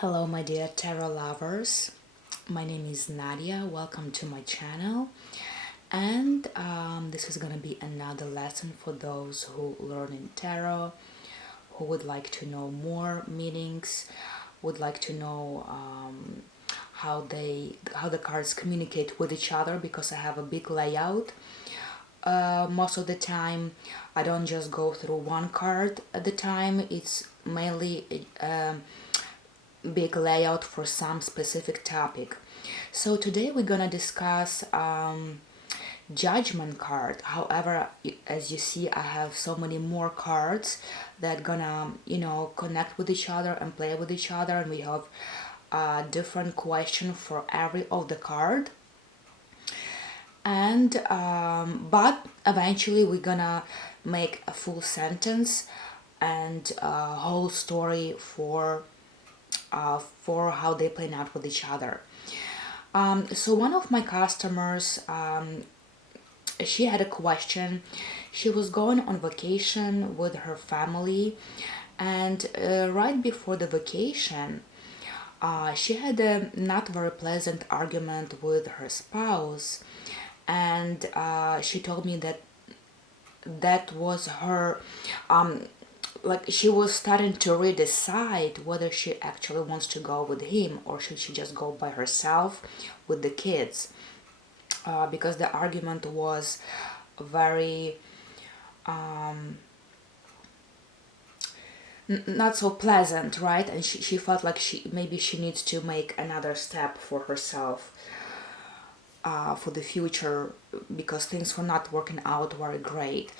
Hello, my dear tarot lovers. My name is Nadia. Welcome to my channel. And this is going to be another lesson for those who learn in tarot, who would like to know more meanings, would like to know how the cards communicate with each other, because I have a big layout. Most of the time, I don't just go through one card at the time. It's mainly big layout for some specific topic. So today we're gonna discuss judgment card. However, as you see, I have so many more cards that gonna connect with each other and play with each other, and we have a different question for every of the card. And but eventually we're gonna make a full sentence and a whole story for how they plan out with each other. So one of my customers, she had a question. She was going on vacation with her family, and right before the vacation, she had a not very pleasant argument with her spouse, and she told me that that was her like she was starting to redecide whether she actually wants to go with him or should she just go by herself with the kids, because the argument was very not so pleasant, right? And she felt like she needs to make another step for herself, for the future, because things were not working out very great,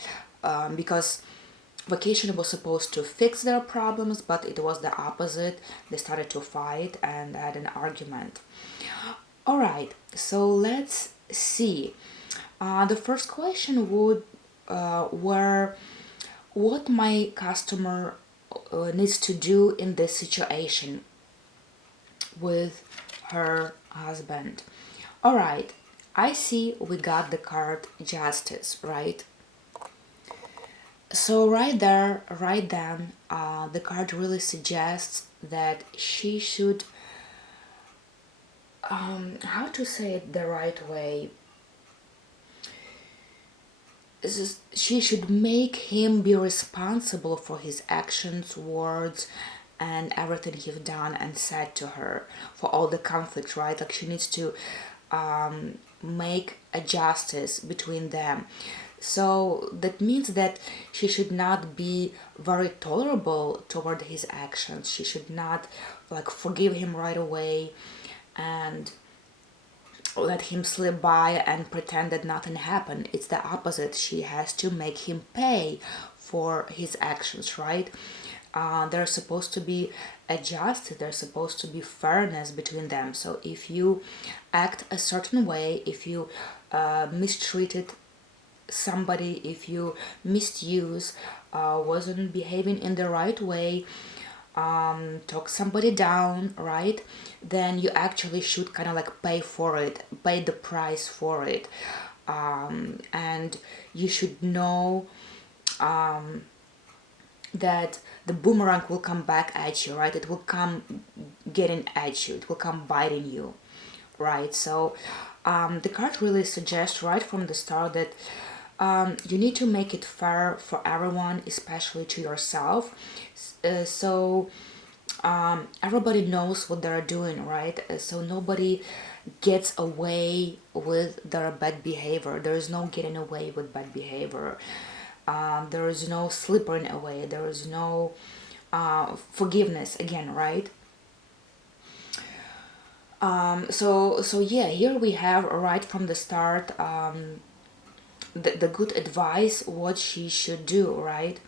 because vacation was supposed to fix their problems, but it was the opposite. They started to fight and had an argument. All right, so let's see. The first question would were what my customer needs to do in this situation with her husband. All right, I see we got the card Justice, right? So right there, right then, the card really suggests that she should, how to say it the right way, she should make him be responsible for his actions, words, and everything he's done and said to her, for all the conflicts, right? Like she needs to make a justice between them. So that means that she should not be very tolerable toward his actions. She should not like forgive him right away and let him slip by and pretend that nothing happened. It's the opposite. She has to make him pay for his actions, right? There's supposed to be a justice, there's supposed to be fairness between them. So if you act a certain way, if you mistreated somebody, if you misuse, wasn't behaving in the right way, talk somebody down, right? Then you actually should kind of like pay for it, pay the price for it. And you should know that the boomerang will come back at you, right? It will come getting at you, it will come biting you, right? So the card really suggests right from the start that you need to make it fair for everyone, especially to yourself. So everybody knows what they're doing, right? So nobody gets away with their bad behavior. There is no getting away with bad behavior. There is no slipping away. There is no forgiveness again, right? So yeah, here we have right from the start the good advice what she should do, right?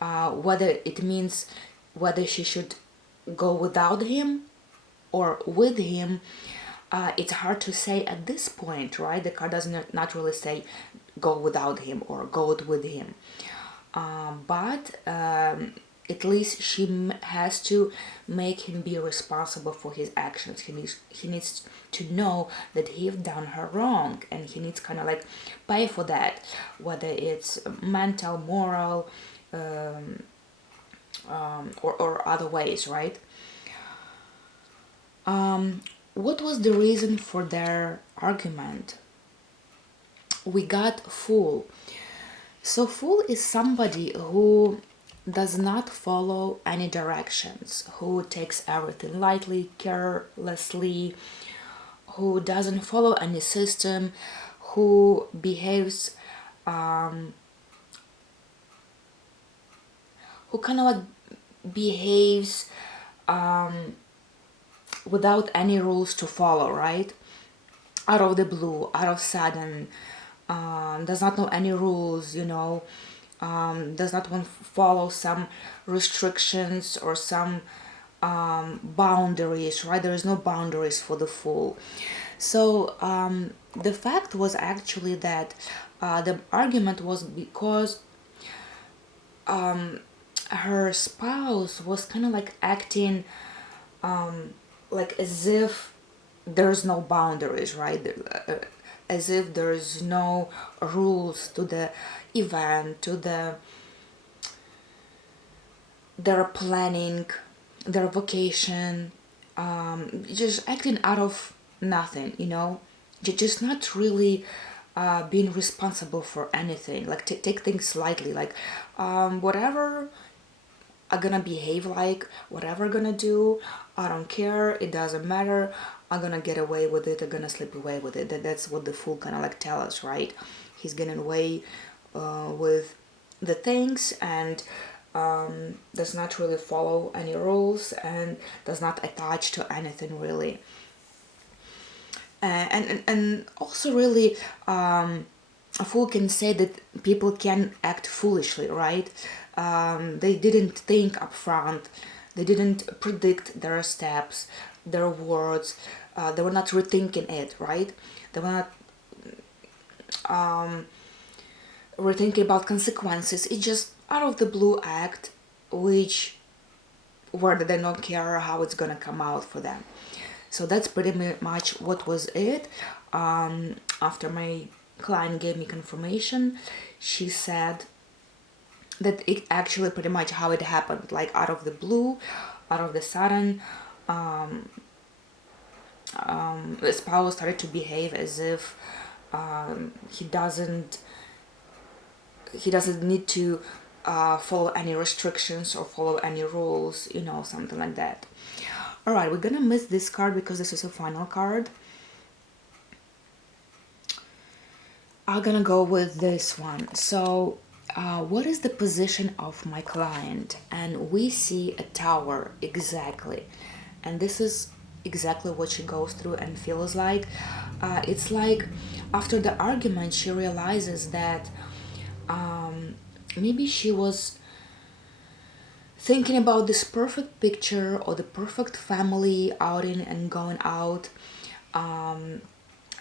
Whether it means whether she should go without him or with him, it's hard to say at this point, right? The card does not really say go without him or go with him, but at least she has to make him be responsible for his actions. He needs to know that he's done her wrong, and he needs kind of like pay for that, whether it's mental, moral, or other ways, right? What was the reason for their argument? We got Fool. So, Fool is somebody who does not follow any directions, who takes everything lightly, carelessly, who doesn't follow any system, who behaves, who kind of like behaves without any rules to follow, right? Out of the blue, out of sudden, does not know any rules, does not want to follow some restrictions or some boundaries, right? There is no boundaries for the Fool. So the fact was actually that the argument was because her spouse was kind of like acting like as if there's no boundaries, right? As if there's no rules to the event, to their planning, their vocation, just acting out of nothing, just not really being responsible for anything. Like take things lightly, like whatever I'm gonna behave like, whatever I'm gonna do, I don't care, it doesn't matter, I'm gonna get away with it, I'm gonna slip away with it. That's what the Fool kind of like tell us, right? He's getting away with the things and does not really follow any rules and does not attach to anything really. And also really a Fool can say that people can act foolishly, right? They didn't think up front, they didn't predict their steps, their words, they were not rethinking it, right? They were not rethinking about consequences. It's just out of the blue act, which where they don't care how it's gonna come out for them. So that's pretty much what was it. After my client gave me confirmation, she said that it actually pretty much how it happened, like out of the blue, out of the sudden, the spouse started to behave as if he doesn't need to follow any restrictions or follow any rules, something like that. All right, we're gonna miss this card because this is a final card. I'm gonna go with this one. So what is the position of my client? And we see a tower exactly, and this is exactly what she goes through and feels like. It's like after the argument she realizes that maybe she was thinking about this perfect picture or the perfect family outing and going out,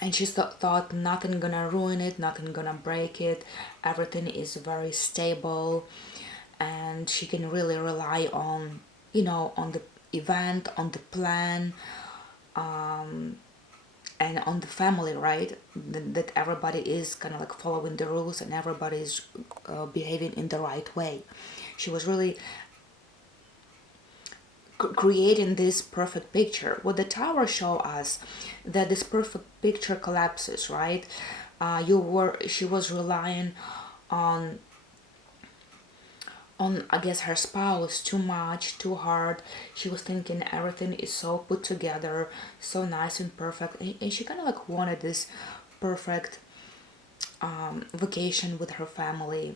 and she thought nothing gonna ruin it, nothing gonna break it, everything is very stable, and she can really rely on on the event, on the plan, and on the family, right? That everybody is kind of like following the rules and everybody is behaving in the right way. She was really creating this perfect picture. What the tower show us, that this perfect picture collapses, right? She was relying on I guess her spouse too much, too hard. She was thinking everything is so put together, so nice and perfect, and she kind of like wanted this perfect vacation with her family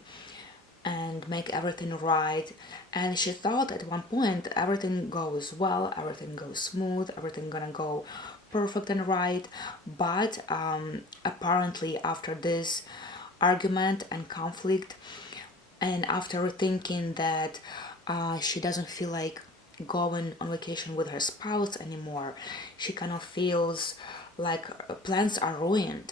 and make everything right. And she thought at one point everything goes well, everything goes smooth, everything gonna go perfect and right. But apparently after this argument and conflict, and after thinking that she doesn't feel like going on vacation with her spouse anymore, she kind of feels like plans are ruined,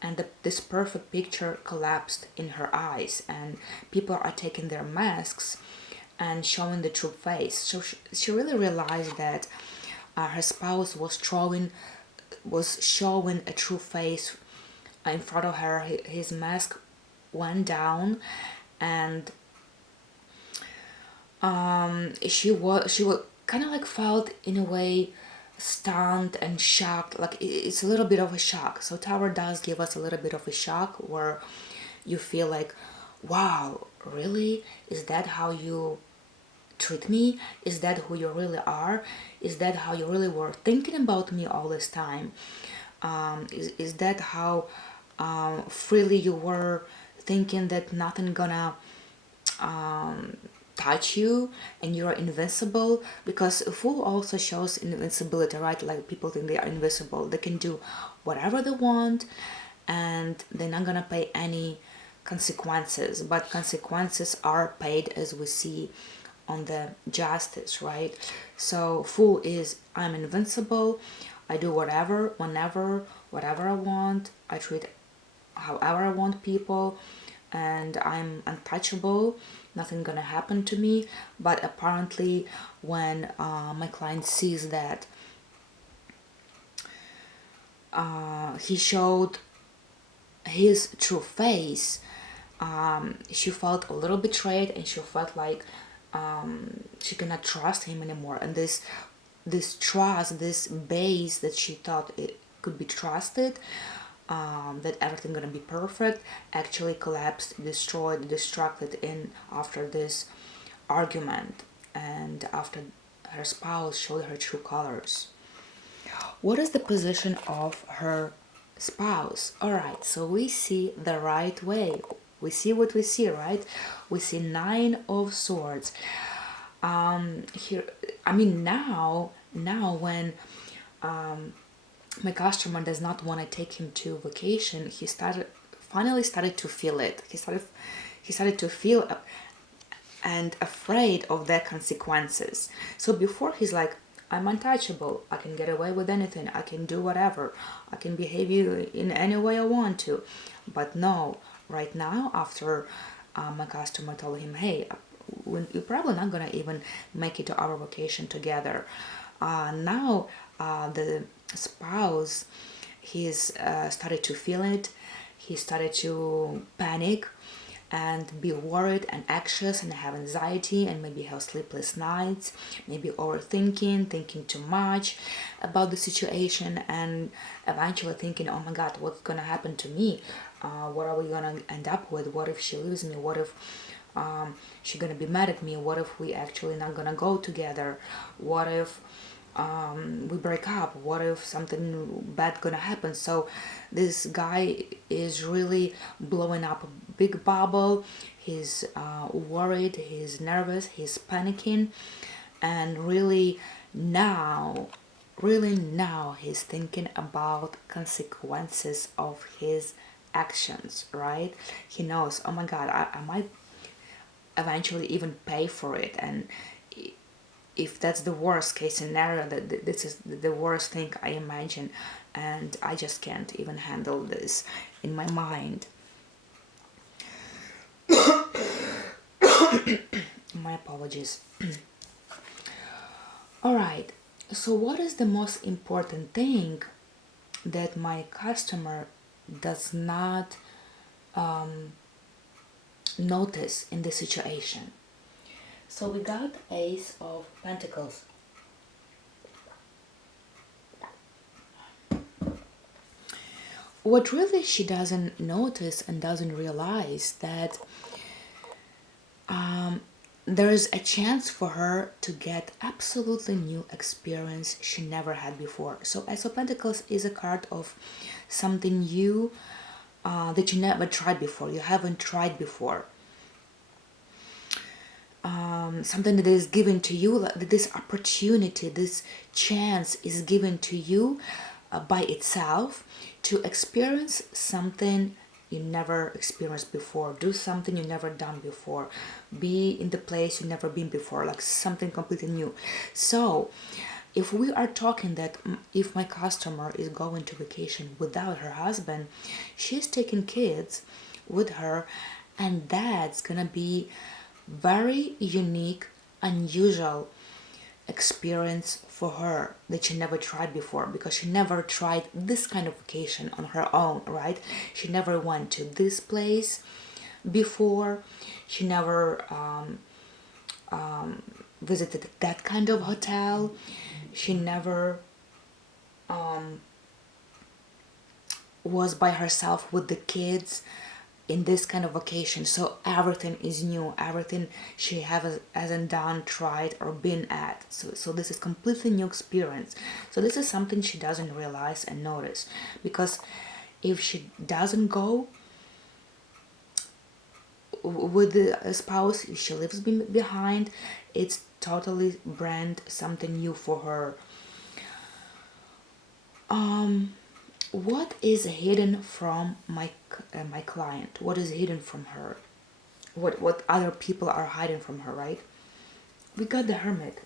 and this perfect picture collapsed in her eyes, and people are taking their masks and showing the true face. So she really realized that her spouse was showing a true face in front of her. His mask went down, and she was kind of like felt in a way stunned and shocked. Like it's a little bit of a shock. So Tower does give us a little bit of a shock where you feel like, wow, really? Is that how you treat me? Is that who you really are? Is that how you really were thinking about me all this time? Is that how freely you were thinking that nothing gonna touch you and you're invincible? Because Fool also shows invincibility, right? Like people think they are invisible, they can do whatever they want and they're not gonna pay any consequences, but consequences are paid, as we see on the justice, right? So Fool is, I'm invincible, I do whatever, whenever, whatever I want, I treat however I want people, and I'm untouchable, nothing gonna happen to me. But apparently when my client sees that he showed his true face, she felt a little betrayed and she felt like she cannot trust him anymore. And this trust, this base that she thought it could be trusted, that everything gonna be perfect, actually collapsed, destroyed, destructed in after this argument and after her spouse showed her true colors. What is the position of her spouse? All right, so we see the right way. We see what we see, right? We see Nine of Swords. Here, I mean, now when my customer does not want to take him to vacation, he finally started to feel it. He started to feel and afraid of their consequences. So before he's like, I'm untouchable, I can get away with anything, I can do whatever, I can behave you in any way I want to. But no, right now, after my customer told him, hey, you're probably not gonna even make it to our vacation together. Now the spouse, he's started to feel it, he started to panic and be worried and anxious and have anxiety and maybe have sleepless nights, maybe overthinking, thinking too much about the situation, and eventually thinking, oh my god, what's gonna happen to me? What are we gonna end up with? What if she leaves me? What if she's gonna be mad at me? What if we actually not gonna go together? What if we break up? What if something bad gonna happen? So this guy is really blowing up a big bubble. He's worried, he's nervous, he's panicking, and really now he's thinking about consequences of his actions, right? He knows, oh my god, I might eventually even pay for it, and if that's the worst case scenario, that this is the worst thing I imagine, and I just can't even handle this in my mind. My apologies. All right, so what is the most important thing that my customer does not notice in the situation? So we got Ace of Pentacles. What really she doesn't notice and doesn't realize that there is a chance for her to get absolutely new experience she never had before. So Ace of Pentacles is a card of something new that you never tried before, you haven't tried before. Something that is given to you, like this opportunity, this chance is given to you by itself to experience something you never experienced before, do something you never done before, be in the place you never been before, like something completely new. So if we are talking that if my customer is going to vacation without her husband, she's taking kids with her, and that's gonna be very unique, unusual experience for her that she never tried before, because she never tried this kind of vacation on her own, right? She never went to this place before, she never visited that kind of hotel, she never was by herself with the kids in this kind of vacation. So everything is new, everything she hasn't done, tried, or been at. So this is completely new experience. So this is something she doesn't realize and notice, because if she doesn't go with the spouse, if she leaves behind, it's totally brand something new for her. What is hidden from my client? What is hidden from her? What other people are hiding from her, right? We got the Hermit,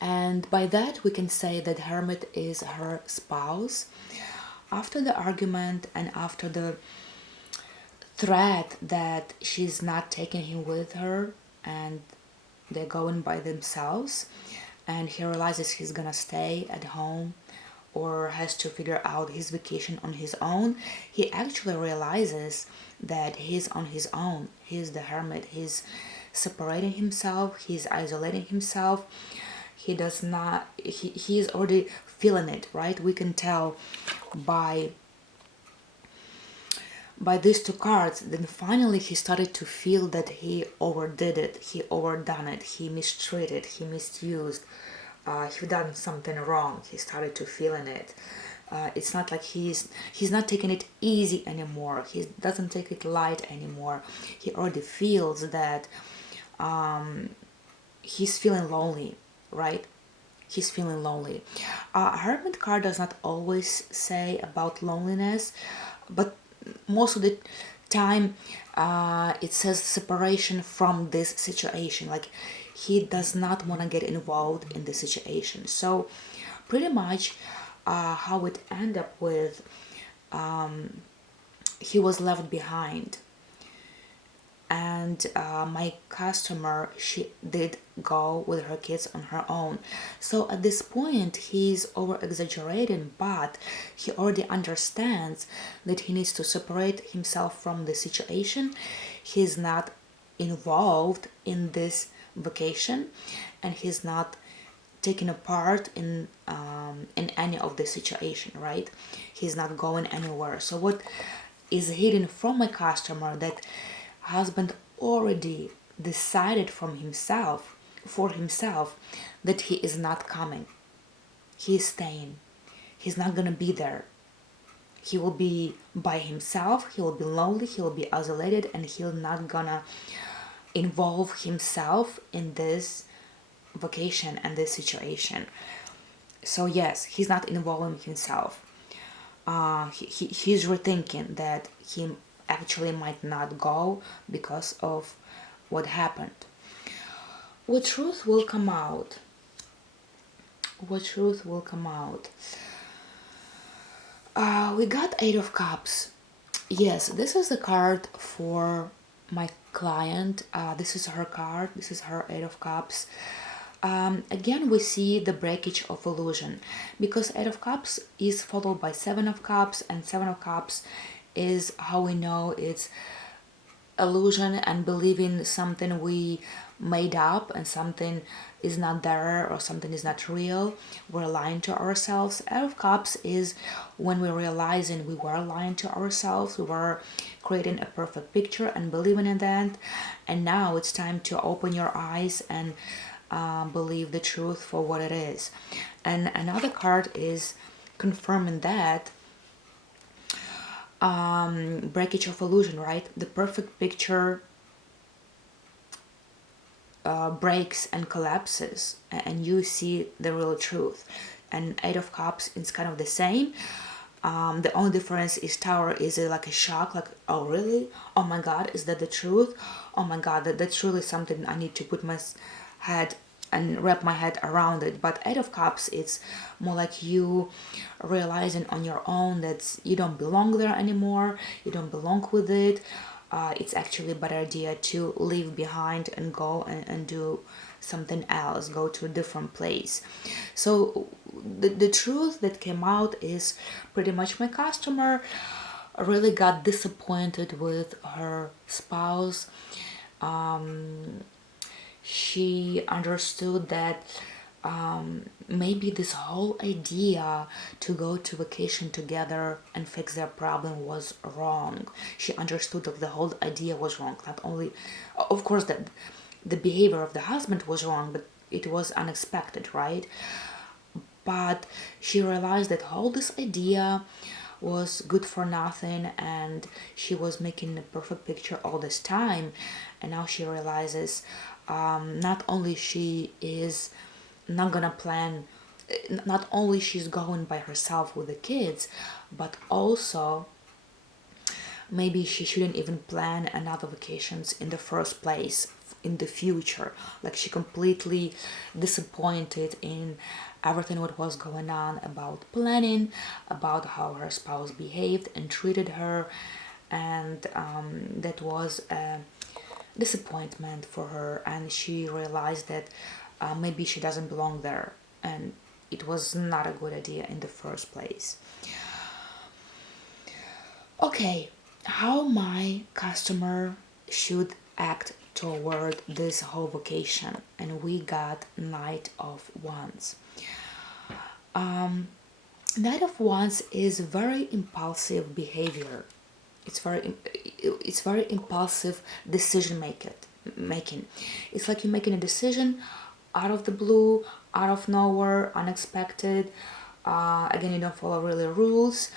and by that we can say that Hermit is her spouse. After the argument and after the threat that she's not taking him with her and they're going by themselves, and he realizes he's gonna stay at home or has to figure out his vacation on his own, he actually realizes that he's on his own. He's the Hermit. He's separating himself, he's isolating himself. He does not, he's already feeling it, right? We can tell by these two cards. Then finally he started to feel that he overdid it, he overdone it, he mistreated, he misused, he done something wrong. He started to feeling it. It's not like he's not taking it easy anymore. He doesn't take it light anymore. He already feels that he's feeling lonely, right? He's feeling lonely. Hermit card does not always say about loneliness, but most of the time it says separation from this situation. Like he does not want to get involved in the situation. So pretty much how it ended up with, he was left behind, and my customer, she did go with her kids on her own. So at this point he's over exaggerating, but he already understands that he needs to separate himself from the situation. He's not involved in this vacation, and he's not taking a part in any of the situation, right? He's not going anywhere. So what is hidden from my customer, that husband already decided for himself that he is not coming. He is staying. He's not gonna be there. He will be by himself, he will be lonely, he will be isolated, and he'll not gonna involve himself in this vacation and this situation. So yes, he's not involving himself. He's rethinking that he actually might not go because of what happened. What truth will come out? What truth will come out? We got Eight of Cups. Yes, this is the card for my client. This is her card. This is her Eight of Cups. Again, we see the breakage of illusion, because Eight of Cups is followed by Seven of Cups, and Seven of Cups is how we know it's illusion and believing something we made up and something is not there or something is not real. We're lying to ourselves. Eight of Cups is when we're realizing we were lying to ourselves, we were creating a perfect picture and believing in that, and now it's time to open your eyes and believe the truth for what it is. And another card is confirming that breakage of illusion, right? The perfect picture breaks and collapses, and you see the real truth. And Eight of Cups is kind of the same. The only difference is Tower is like a shock, like, oh really? Oh my god, is that the truth? Oh my god, that's really something I need to put my head and wrap my head around it. But Eight of Cups, it's more like you realizing on your own that you don't belong there anymore, you don't belong with it. It's actually a better idea to leave behind and go and do something else, go to a different place. So the truth that came out is pretty much my customer really got disappointed with her spouse. She understood that maybe this whole idea to go to vacation together and fix their problem was wrong. She understood that the whole idea was wrong. Not only, of course, that the behavior of the husband was wrong, but it was unexpected, right? But she realized that all this idea was good for nothing, and she was making a perfect picture all this time. And now she realizes, not only she is not gonna plan, not only she's going by herself with the kids, but also maybe she shouldn't even plan another vacations in the first place in the future. Like, she completely disappointed in everything what was going on about planning, about how her spouse behaved and treated her, and that was a disappointment for her, and she realized that maybe she doesn't belong there, and it was not a good idea in the first place. Okay, how my customer should act toward this whole vacation, and we got Knight of Wands. Knight of Wands is very impulsive behavior. It's very impulsive decision making. It's like you're making a decision out of the blue, out of nowhere, unexpected. Again, you don't follow really rules,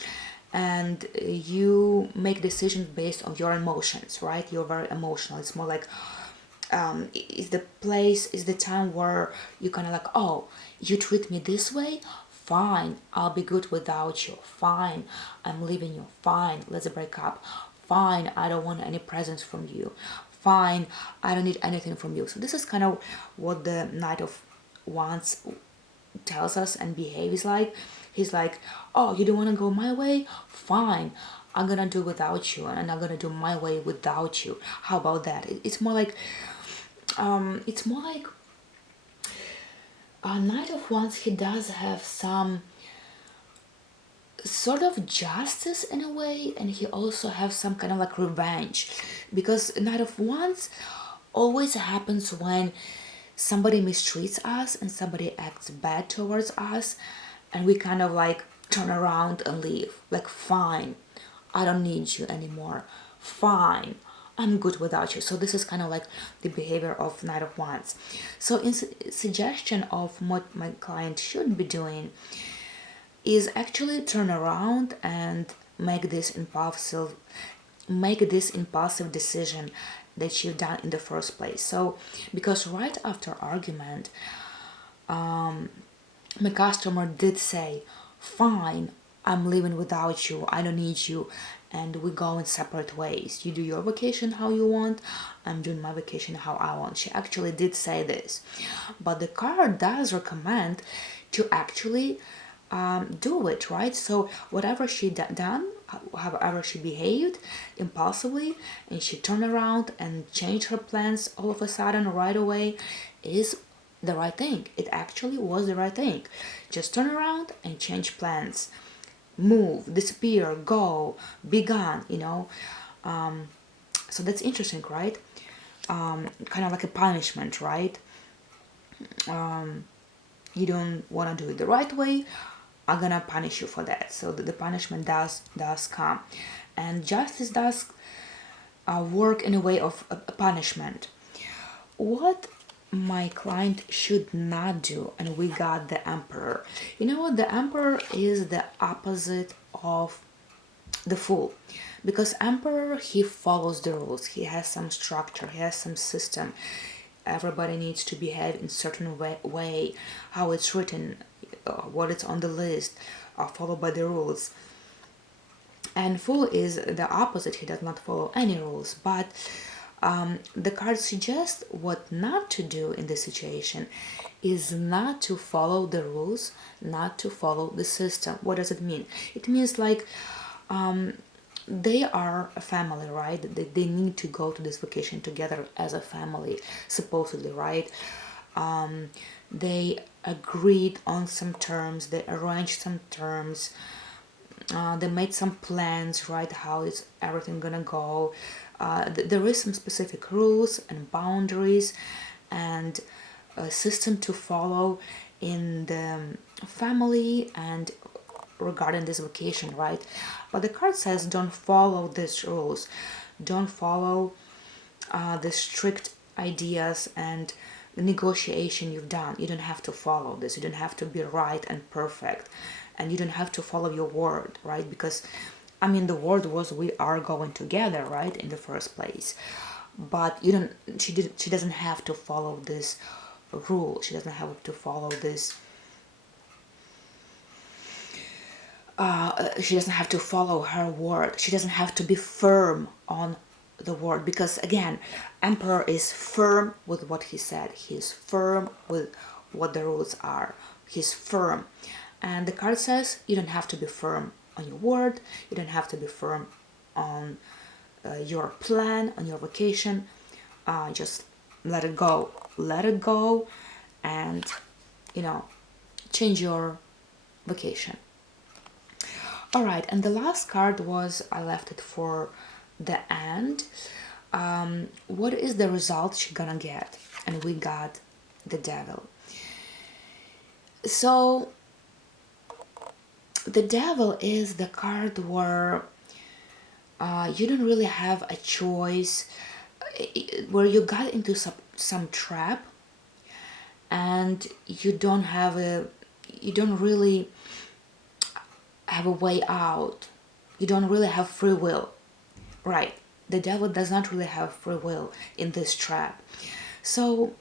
and you make decisions based on your emotions, right? You're very emotional. It's more like, is the place, is the time where you kind of like, oh, you treat me this way, fine, I'll be good without you, fine, I'm leaving you, fine, let's break up, fine, I don't want any presents from you, fine, I don't need anything from you. So this is kind of what the Knight of Wands tells us and behaves like. He's like, oh, you don't want to go my way, fine, I'm gonna do without you, and I'm gonna do my way without you. How about that? It's more like, Knight of Wands, he does have some sort of justice in a way, and he also has some kind of like revenge, because Knight of Wands always happens when somebody mistreats us and somebody acts bad towards us, and we kind of like turn around and leave. Like, fine, I don't need you anymore. Fine, I'm good without you. So this is kind of like the behavior of Knight of Wands. So in suggestion of what my client should be doing is actually turn around and make this impulsive decision that you've done in the first place. So because right after argument, my customer did say, fine, I'm leaving without you, I don't need you, and we go in separate ways. You do your vacation how you want, I'm doing my vacation how I want. She actually did say this. But the card does recommend to actually do it, right? So whatever she done, however she behaved impulsively, and she turned around and changed her plans all of a sudden right away, is the right thing. It actually was the right thing. Just turn around and change plans, move, disappear, go, be gone, so that's interesting, right? Kind of like a punishment, right? You don't want to do it the right way, I'm gonna punish you for that. So the punishment does come, and justice does work in a way of a punishment. What my client should not do, and we got the Emperor. You know what? The Emperor is the opposite of the Fool, because Emperor, he follows the rules, he has some structure, he has some system. Everybody needs to behave in certain way, how it's written, what it's on the list, followed by the rules. And Fool is the opposite, he does not follow any rules. But the card suggests what not to do in this situation is not to follow the rules, not to follow the system. What does it mean? It means like, they are a family, right? They need to go to this vacation together as a family, supposedly, right? They agreed on some terms, they arranged some terms, they made some plans, right? How is everything gonna go? There is some specific rules and boundaries, and system to follow in the family and regarding this vacation, right? But the card says don't follow these rules, don't follow the strict ideas and the negotiation you've done. You don't have to follow this. You don't have to be right and perfect, and you don't have to follow your word, right? Because I mean, the word was we are going together, right, in the first place. But you don't. She doesn't have to follow this rule. She doesn't have to follow this. She doesn't have to follow her word. She doesn't have to be firm on the word, because again, Emperor is firm with what he said. He's firm with what the rules are. He's firm. And the card says you don't have to be firm on your word. You don't have to be firm on your plan, on your vacation. Just let it go. Let it go, and change your vacation. All right, and the last card was, I left it for the end. What is the result she gonna get? And we got the Devil. So the Devil is the card where you don't really have a choice, where you got into some trap, and you don't really have a way out. You don't really have free will, right? The Devil does not really have free will in this trap. So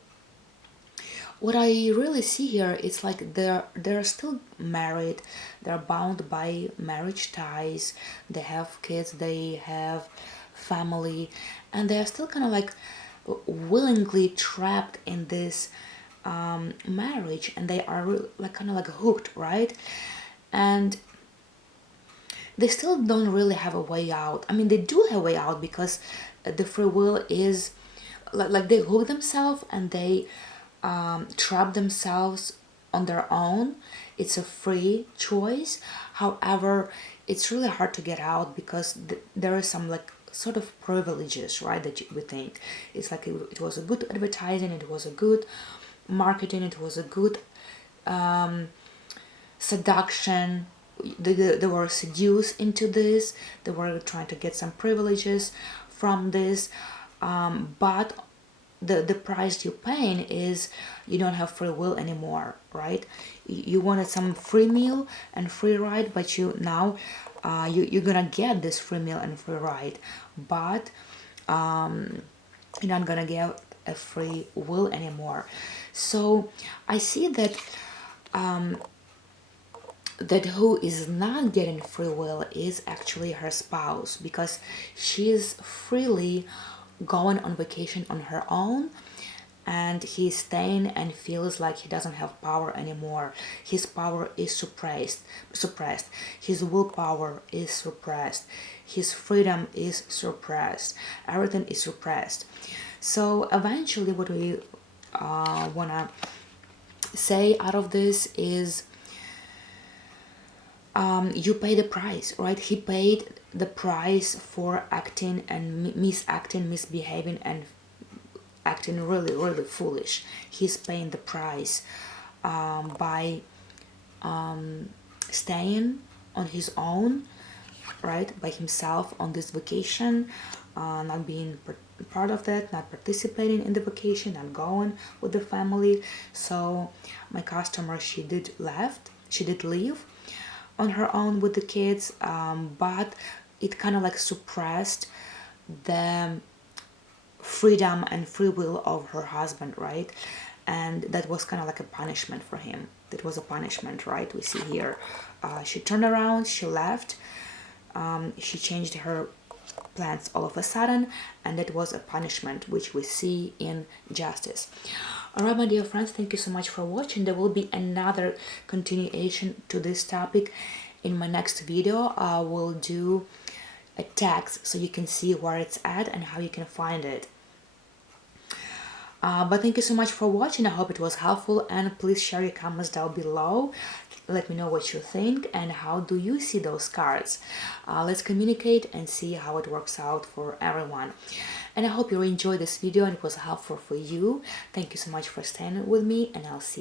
what I really see here is like they're still married, they're bound by marriage ties, they have kids, they have family, and they are still kind of like willingly trapped in this marriage, and they are like kind of like hooked, right? And they still don't really have a way out. I mean, they do have a way out, because the free will is like they hook themselves and they trap themselves on their own. It's a free choice. However, it's really hard to get out, because there is some like sort of privileges, right, that we think. It's like it was a good advertising, it was a good marketing, it was a good seduction. They were seduced into this, they were trying to get some privileges from this, but the price you're paying is you don't have free will anymore, right? You wanted some free meal and free ride, but you're gonna get this free meal and free ride, but you're not gonna get a free will anymore. So I see that who is not getting free will is actually her spouse, because she is freely going on vacation on her own, and he's staying and feels like he doesn't have power anymore. His power is suppressed. His willpower is suppressed. His freedom is suppressed. Everything is suppressed. So eventually what we want to say out of this is, you pay the price, right? He paid the price for acting and misacting, misbehaving, and acting really, really foolish. He's paying the price by staying on his own, right, by himself on this vacation, not being part of that, not participating in the vacation, not going with the family. So my customer, she did leave on her own with the kids, but it kind of like suppressed the freedom and free will of her husband, right? And that was kind of like a punishment for him. That was a punishment, right? We see here, she turned around, she left, she changed her plans all of a sudden, and that was a punishment, which we see in Justice. Alright, my dear friends, thank you so much for watching. There will be another continuation to this topic in my next video. I will do a text so you can see where it's at and how you can find it. But thank you so much for watching. I hope it was helpful, and please share your comments down below. Let me know what you think and how do you see those cards. Let's communicate and see how it works out for everyone. And I hope you enjoyed this video and it was helpful for you. Thank you so much for staying with me, and I'll see you